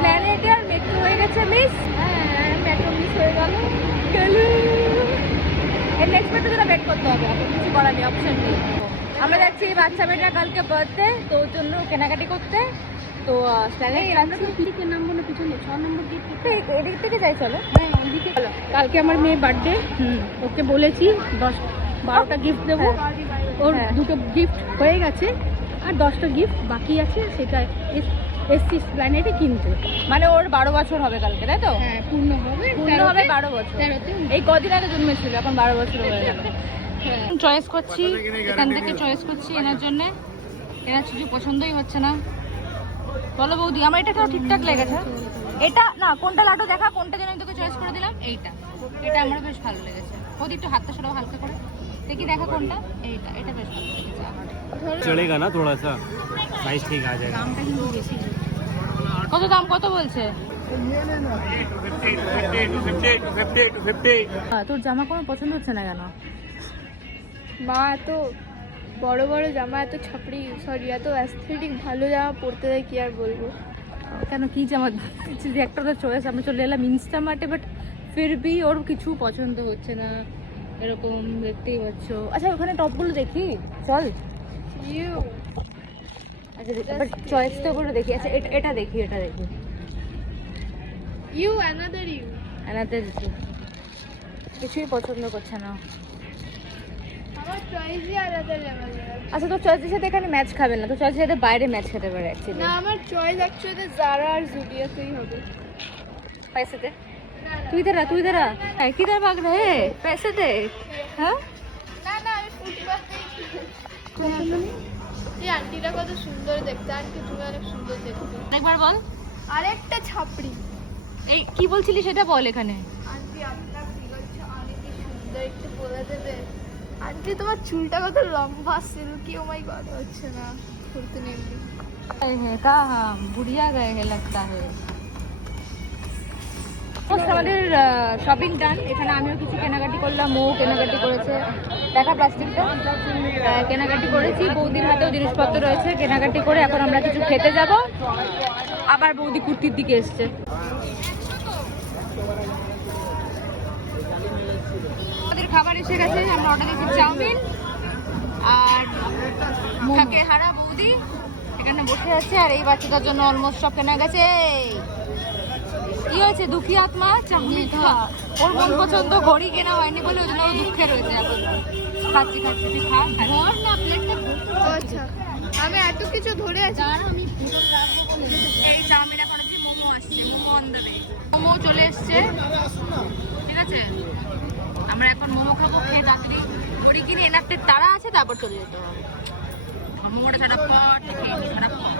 প্ল্যানেটে আর metro হয়ে গেছে miss. হ্যাঁ মেট্রো মিস হয়ে গেল। এর নেক্সট মেট্রো জন্য ওয়েট করতে হবে, এখন কিছু করার নেই, অপশন নেই। আমরা যাচ্ছি বাচ্চা মেয়েটার কালকে বার্থডে, তো ওর জন্য কেনাকাটি করতে। তো আমরা তো দিকে নামবো না, পিছনে 6 নম্বর গেট এদিক থেকে যাই, চলো। হ্যাঁ ওদিকে। কালকে আমার মেয়ে বার্থডে, ওকে বলেছি 10-12টা গিফট দেবো। ওর হ্যাঁ। 2টো গিফট হয়ে গেছে আর 10টা গিফট বাকি আছে, সেটা এসছি প্ল্যানেটে কিনতে। মানে ওর 12 বছর হবে কালকে, তাই তো? হ্যাঁ পূর্ণ হবে, পূর্ণ হবে 12 বছর। 13তে। এই কদিন আগে জন্মেছিল, এখন 12 বছর হয়ে গেল। হ্যাঁ চয়েস করছি, এখান থেকে চয়েস করছি এনার জন্য। এনার কিছু পছন্দই হচ্ছে না। বলো বৌদি, আমার এটা তো ঠিকঠাক লেগেছে। এটা না, কোনটা লাড্ডু দেখা, কোনটা যেন আমি তোকে চয়েস করে দিলাম। এইটা, এটা আমার বেশ ভালো লেগেছে। বৌদি একটু হাতটা সরাও হালকা করে, দেখি দেখা কোনটা। এইটা, এটা বেশ ভালো লেগেছে আমার। चलेगा ना थोड़ा सा, साइज ठीक आ जाएगा। দামটা কিন্তু বেশি। কত দাম, কত বলছে? তোর জামা কোনো পছন্দ হচ্ছে না কেন? মা এত বড় বড় জামা, এত ছাপড়ি, সরি এত অ্যাস্থেটিক ভালো জামা পরতে দেয়, কি আর বলবো। কেন, কি জামা? একটা তো চয়েস, আমরা চলে এলাম ইনস্টামার্টে, বাট ফিরবি ওর কিছু পছন্দ হচ্ছে না, এরকম দেখতেই পাচ্ছ। আচ্ছা ওখানে টপগুলো দেখি, চল। ইউ আচ্ছা বাট চয়েস তো করে দেখি। আচ্ছা এটা দেখি, এটা দেখি। You another you. এনাতে দেখি, কিছুই পছন্দ করছে না। আমার চয়েসই আলাদা লেভেলের। আচ্ছা তোর চয়েসের সাথে এখানে ম্যাচ খাবে না, তোর চয়েসের সাথে বাইরে ম্যাচ খেতে পারে অ্যাকচুয়ালি। না আমার চয়েস অ্যাকচুয়ালি জারা আর জুডিওতেই হবে। पैसे दे, तू इधर आ, तू इधर आ। किधर भाग रहे, पैसे दे। हाँ না না আমি ফুটপাতেই এই আন্টিটা কত সুন্দর দেখতে, আন্টি তুমি অনেক সুন্দর দেখতে। একবার বল, আরেকটা ছাপড়ি। এই কি বলছিলি সেটা বল এখানে। আন্টি আপনার ফিগারটা অনেকই সুন্দর, একটু বলে দেবে? আন্টি তোমার চুলটা কত লম্বা, সিল্কি, ও মাই গড হচ্ছে না করতে নেই। कहाँ बुढ़िया गए हैं लगता है। আমাদের শপিং ডান। এখানে আমিও কিছু কেনাকাটি করলাম, মৌ কেনাকাটি করেছে। দেখা প্লাস্টিকটা, কেনাকাটি করেছি। বৌদির হাতেও জিনিসপত্র রয়েছে। কেনাকাটি করে এখন আমরা কিছু খেতে যাব। আবার বৌদি কুর্তির দিকে এসছে। আমাদের খাবার এসে গেছে, আমরা অর্ডার দিয়েছি চাউমিন আর থাকে হারা। বৌদি এখানে বসে আছে, আর এই বাচ্চাটার জন্য অলমোস্ট সব কেনা গেছে। কি হয়েছে, দুঃখী আত্মা চাউমিন খা। ওর মন পছন্দ ঘড়ি কেনা হয়নি বলে ওই জন্য ও দুঃখে রয়েছে এখন। খাচ্ছি খাচ্ছি, তুই খা। ধর না প্লেটটা। আচ্ছা আমি এত কিছু ধরে আছি। এই চাউমিন এখন আছে, মোমো আসছে, momo on the way. Momo চলে এসছে, ঠিক আছে। আমরা এখন মোমো খাবো, খেয়ে তাড়াতাড়ি মুড়ি কিনে এনাতে তারা আছে, তারপর চলে যেতে হবে। মোমোটা ঝটাপট খেয়ে নি, ঝটাপট।